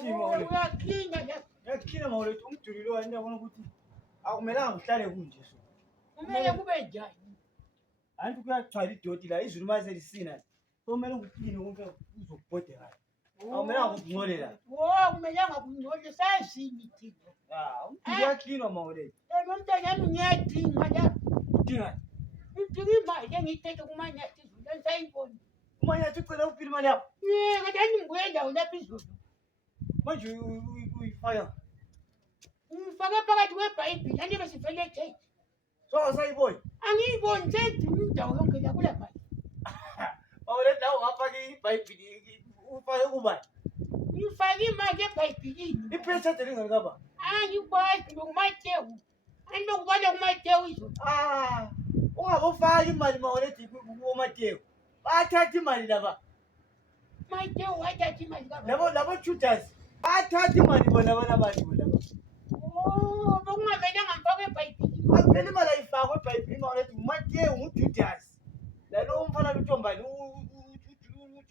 uthi mawulethu uyakhinga nje. yakhina mawulethu umduli lo wena yabona ukuthi akumelanga uhlale kunje so Kumele kube njani? anti kuyagcwala idoti la izulu mase lisina so kumele ukukline konke uzokubhode kahle akumelanga ukungcole la Kumelanga kungcole sayazini thina. umduli uyaklinwa mawulethu Nomntanami ngiyadinga la. udinga Ngidinga imali engiyithethe kumanyathi izulu ensayibona. umanyathi ucela ukuphila imali yakho Kanti ngibuye ndawo lapha izulu. manje uyifaka Ngifake phakathi kwebhayibhili andibe sivele echechi. so awusayiboni Angiyiboni seyidinga indawo yonke la kule bhayibhili. mawulethu la ungafaka ibhayibhili ufake kubani Ngifake imali ebhayibhilini. iphesede lingakaba Angikwazi ngokumatewu. Andokubona kumatewu izulu. ungabofaki imali mawulethu kuwomatewu bathatha imali laba Matewu wathatha imali kababa. labo Judas bathatha imali bona abantu laba Bekungamelanga ngifake ebhayibhilini. akuvele imali ayifakwe ebhayibhilini mawulethu ngumatewu nguJudas lalo umfana lutombani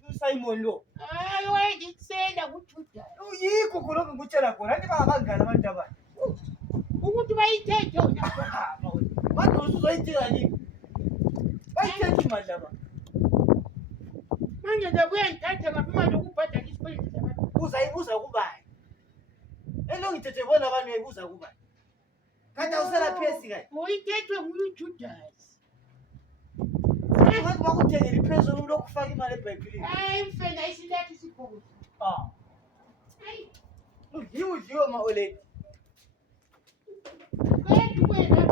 uSimon lo Wayengikusela kuJuda. yikho khonokho ngikutshela khona anti bangabangani abantu abanye Ukuthi bayithethe yona. manje usuzoyidinga nini bayithethe imali laba Manje nje buye ngithathe ngaphi imali yokubhadala isikweletu sabantu. uzayibuza kubani elongithethe bona abantu uyayibuza kubani kanti awusela phesi kanye Uyithethwe nguJudas. ngathi bakuthengela iphezulu umuntu okufaka imali ebhayibhilini Mfena isilethe isikhozi. udliwe ma-oledi Kwethu kwena